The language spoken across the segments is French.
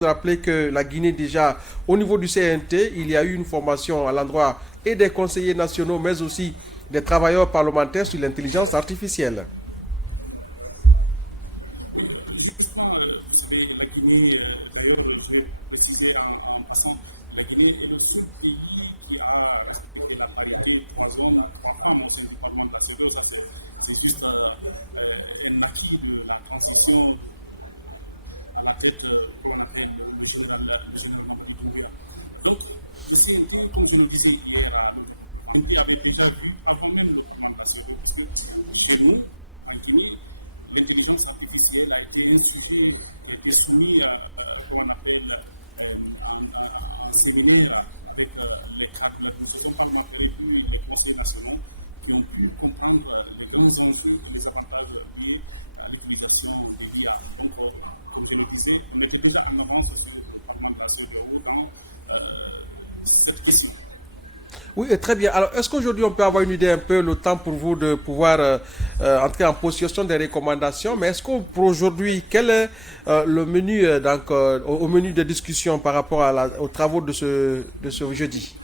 Rappeler que la Guinée déjà, au niveau du CNT, il y a eu une formation à l'endroit et des conseillers nationaux, mais aussi des travailleurs parlementaires sur l'intelligence artificielle. Oui, justement, vous savez, la Guinée, d'ailleurs, je vais préciser en passant, la Guinée est le seul pays qui a respecté la parité, trois hommes, trois femmes au sein du Parlement de la CEDEAO. Ça, c'est juste un acquis de la transition à la tête, comme on appelle le général Mamadi Doumbouya. Donc, le CNT, comme je le disais hier à l'autre, le CNT avait déjà vu avant même le Parlement de la CEDEAO, parce que chez nous, en Guinée, l'intelligence artificielle a été un sujet qui a été soumis, comme on appelle, en séminaire avec les cadres de l'administration parlementaire et puis les conseils nationaux qui ont pu comprendre les grands enjeux et les avantages liés à l'utilisation des l'IA. Donc, comme je le disais, on était déjà en avance sur le Parlement de la CEDEAO dans cette question. Oui, très bien. Alors, est-ce qu'aujourd'hui on peut avoir une idée un peu le temps pour vous de pouvoir entrer en possession des recommandations? Mais est-ce que pour aujourd'hui, quel est le menu au menu de discussion par rapport aux travaux de ce jeudi?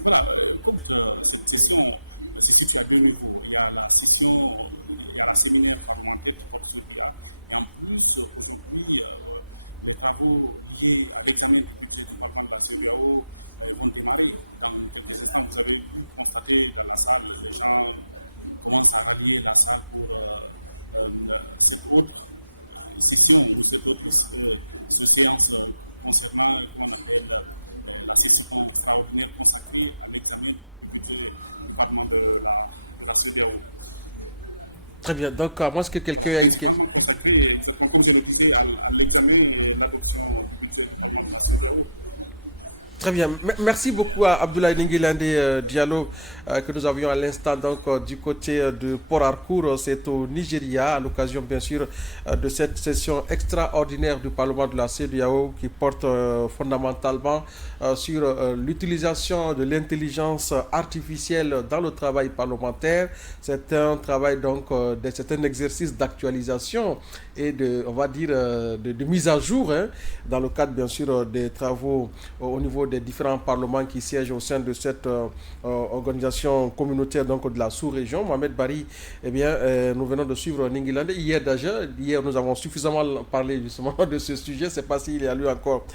Voilà, comme cette session se situe à deux niveaux. Il y a la session, il y a la séminaire parlementaire qui porte sur l'IA. Et en plus, aujourd'hui, les travaux liés à l'examen du budget du Parlement de la CEDEAO vont démarrer. Dans quelques instants, vous avez vu constater dans la salle, les gens commencent à rallier la salle pour cette autre session ou cette autre séance concernant, comment on appelle, la session extraordinaire consacrée à l'examen du budget du Parlement de la CEDEAO. Très bien. Donc, à moins que Voilà, quelqu'un ait... principalement consacrée, exactement comme je le disais, à l'examen et l'adoption du budget du Parlement de la CEDEAO. Très bien. Merci beaucoup à Abdoulaye Ndingilande Diallo que nous avions à l'instant donc du côté de Port Harcourt, c'est au Nigeria, à l'occasion bien sûr de cette session extraordinaire du Parlement de la CEDEAO qui porte fondamentalement sur l'utilisation de l'intelligence artificielle dans le travail parlementaire. C'est un travail donc, c'est un exercice d'actualisation et de, on va dire, de mise à jour hein, dans le cadre bien sûr des travaux au niveau des différents parlements qui siègent au sein de cette organisation communautaire donc, de la sous-région. Mohamed Bari, eh bien, nous venons de suivre Ningilande. Hier, nous avons suffisamment parlé justement de ce sujet. Je ne sais pas s'il y a eu encore